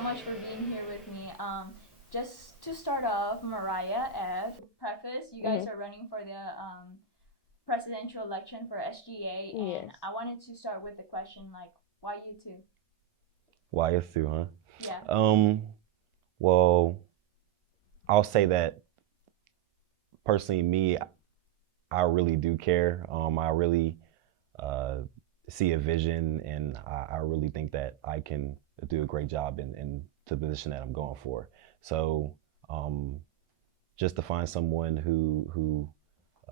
so much for being here with me. Just to start off, Mariah, F, preface, you guys are running for the presidential election for SGA, and Yes. I wanted to start with the question like, why you two? Why us two, huh? Yeah. Well, I'll say that personally, me, I really do care. I really uh, see a vision, and I really think that I can do a great job in the position that I'm going for. So, um, just to find someone who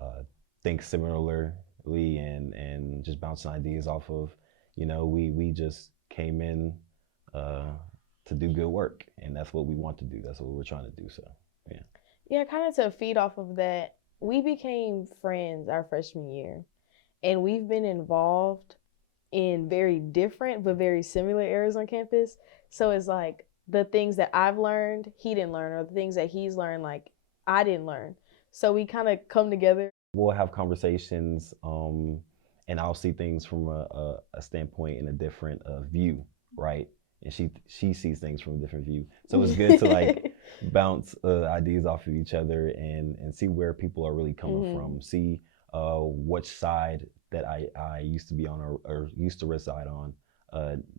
uh, thinks similarly and just bouncing ideas off of, we just came in uh, to do good work, and that's what we want to do. That's what we're trying to do. So, yeah. Yeah, kind of to feed off of that, we became friends our freshman year, and we've been involved in very different but very similar areas on campus. So it's like the things that I've learned, he didn't learn, or the things that he's learned, like I didn't learn. So we kind of come together. We'll have conversations, and I'll see things from a standpoint and a different view, right? And she sees things from a different view. So it's good to like bounce ideas off of each other and see where people are really coming from. See which side that I used to be on or used to reside on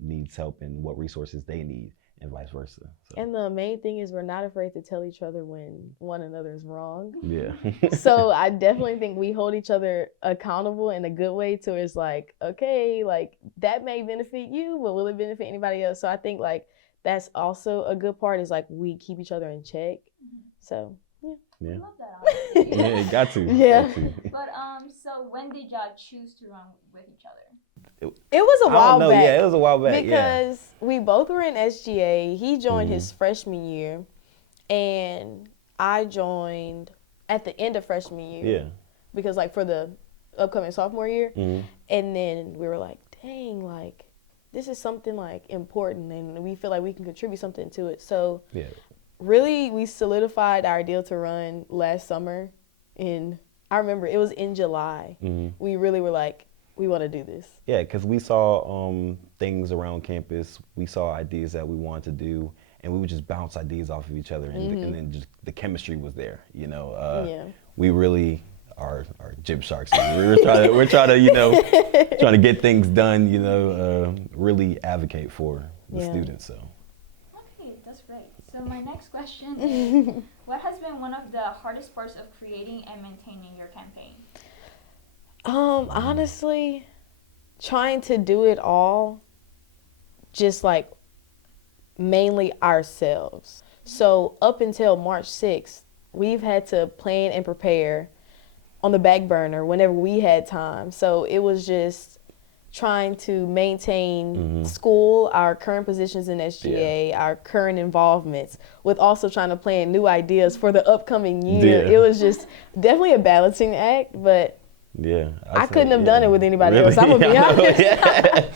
needs help and what resources they need, and vice versa. So. And the main thing is we're not afraid to tell each other when one another is wrong. Yeah. So I definitely think we hold each other accountable in a good way to it's like, okay, like that may benefit you, but will it benefit anybody else? So I think like that's also a good part is like we keep each other in check. So yeah. I love that honesty. Yeah, got to. Yeah. Got to. But so when did y'all choose to run with each other? It was a while back. Yeah, it was a while back. Because we both were in SGA. He joined his freshman year, and I joined at the end of freshman year. Yeah. Because like for the upcoming sophomore year, and then we were like, dang, like this is something like important, and we feel like we can contribute something to it. So really, we solidified our deal to run last summer. I remember it was in July. We really were like, we want to do this. Yeah, because we saw things around campus. We saw ideas that we wanted to do, and we would just bounce ideas off of each other, and then just the chemistry was there. We really are gym sharks. We're trying to trying to get things done. Really advocate for the students. So. Okay, that's great. So my next question is, what has been one of the hardest parts of creating and maintaining your campaign? Honestly, trying to do it all, just like mainly ourselves. So up until March 6th, we've had to plan and prepare on the back burner whenever we had time. So it was just trying to maintain school, our current positions in SGA, our current involvements, with also trying to plan new ideas for the upcoming year. It was just definitely a balancing act, but I couldn't have done it with anybody else. I'm going to be honest.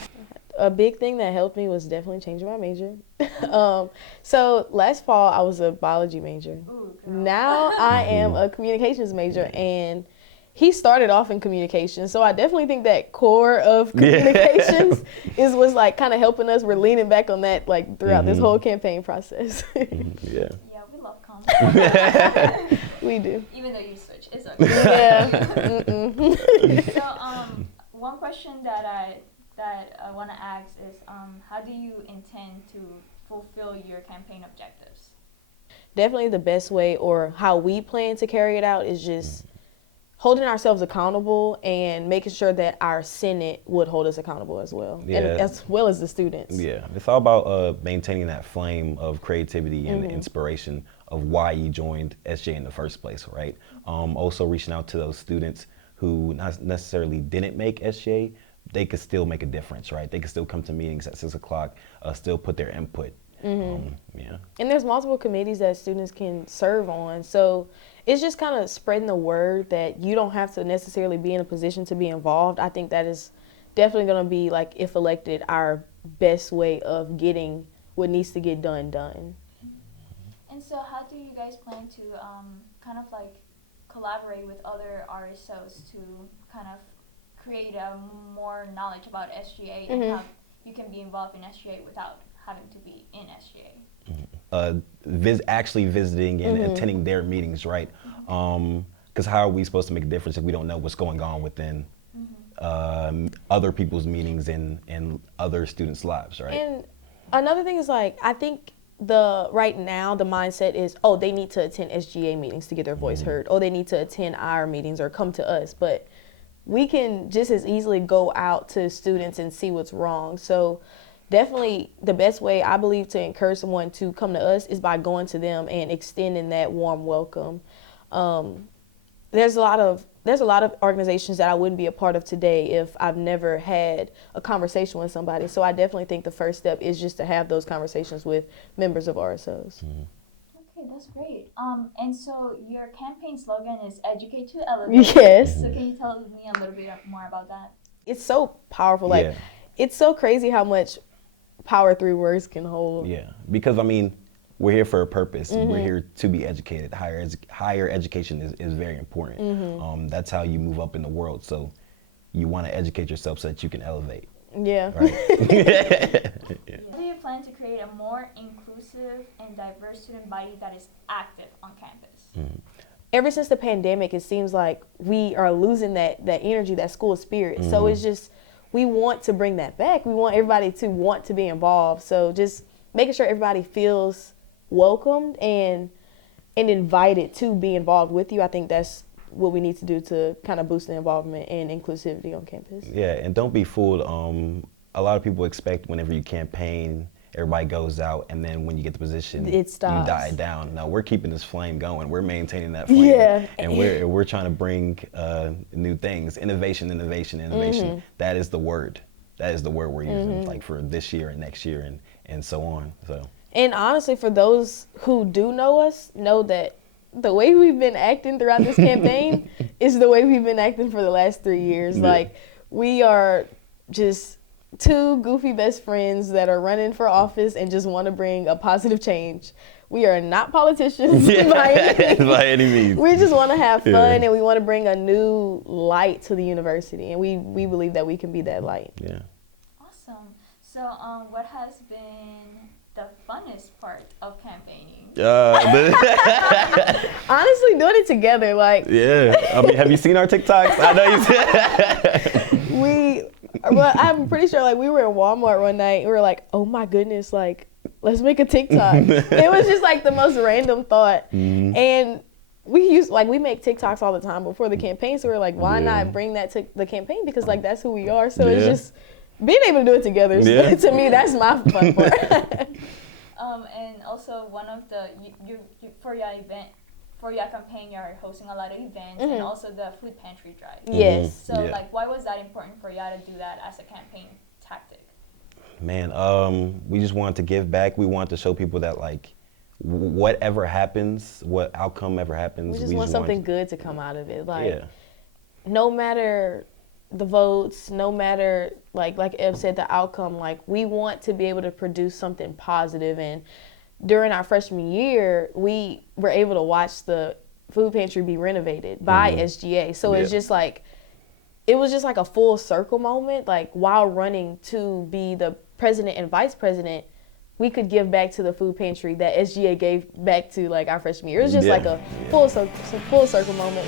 A big thing that helped me was definitely changing my major. So last fall, I was a biology major. Ooh, now I am a communications major, and he started off in communications. So I definitely think that core of communications was like kind of helping us. We're leaning back on that like throughout this whole campaign process. Yeah, we love comms. We do. Even though you switch, it's okay. Yeah. So one question that I want to ask is, how do you intend to fulfill your campaign objectives? Definitely the best way, or how we plan to carry it out, is just holding ourselves accountable and making sure that our Senate would hold us accountable as well, and as well as the students. Yeah, it's all about maintaining that flame of creativity and inspiration of why you joined SJ in the first place, right? Also reaching out to those students who not necessarily didn't make SJ, they could still make a difference, right? They could still come to meetings at 6 o'clock, still put their input. And there's multiple committees that students can serve on. So it's just kind of spreading the word that you don't have to necessarily be in a position to be involved. I think that is definitely going to be, like, if elected, our best way of getting what needs to get done. And so how do you guys plan to kind of like collaborate with other RSOs to kind of create more knowledge about SGA and how you can be involved in SGA without having to be in SGA? Actually visiting and attending their meetings, right? Because how are we supposed to make a difference if we don't know what's going on within other people's meetings and other students' lives, right? And another thing is, like, I think right now the mindset is, oh, they need to attend SGA meetings to get their voice heard. Oh, they need to attend our meetings or come to us. But we can just as easily go out to students and see what's wrong. So definitely the best way, I believe, to encourage someone to come to us is by going to them and extending that warm welcome. There's a lot of organizations that I wouldn't be a part of today if I've never had a conversation with somebody. So I definitely think the first step is just to have those conversations with members of RSOs. Okay, that's great. And so your campaign slogan is "Educate to Elevate." Yes. So can you tell me a little bit more about that? It's so powerful. Like, it's so crazy how much power 3 words can hold. Yeah, because I mean, we're here for a purpose. We're here to be educated. Higher education is very important. That's how you move up in the world. So you want to educate yourself so that you can elevate. Yeah. Right? How do you plan to create a more inclusive and diverse student body that is active on campus? Ever since the pandemic, it seems like we are losing that energy, that school spirit. So it's just, we want to bring that back. We want everybody to want to be involved. So just making sure everybody feels welcomed and invited to be involved with you. I think that's what we need to do to kind of boost the involvement and inclusivity on campus. Yeah, and don't be fooled. A lot of people expect whenever you campaign, everybody goes out, and then when you get the position, it stops. You die down. No, we're keeping this flame going. We're maintaining that flame. Yeah. And we're trying to bring new things, innovation. That is the word. That is the word we're using, like for this year and next year and so on. So. And honestly, for those who do know us, know that the way we've been acting throughout this campaign is the way we've been acting for the last 3 years. Yeah. Like, we are just 2 goofy best friends that are running for office and just want to bring a positive change. We are not politicians by any means. We just want to have fun and we want to bring a new light to the university. And we believe that we can be that light. Yeah. Awesome. So what has been the funnest part of campaigning? Honestly, doing it together, like. Yeah. I mean, have you seen our TikToks? I know you see. Well, I'm pretty sure, like, we were in Walmart one night and we were like, oh my goodness, like, let's make a TikTok. It was just like the most random thought. And we make TikToks all the time before the campaign. So we were like, why not bring that to the campaign? Because, like, that's who we are. So it's just being able to do it together. To me, that's my fun part. And also one of the, you for your event, for your campaign, you're hosting a lot of events and also the food pantry drive. Yes. So like, why was that important for y'all to do that as a campaign tactic? Man, we just wanted to give back. We wanted to show people that, like, whatever happens, what outcome ever happens, we just want something good to come out of it. Like, no matter the votes, no matter, like Eb said, the outcome, like, we want to be able to produce something positive. And during our freshman year, we were able to watch the food pantry be renovated by SGA. So it's just like, it was just like a full circle moment. Like, while running to be the president and vice president, we could give back to the food pantry that SGA gave back to, like, our freshman year. It was just like a full circle moment.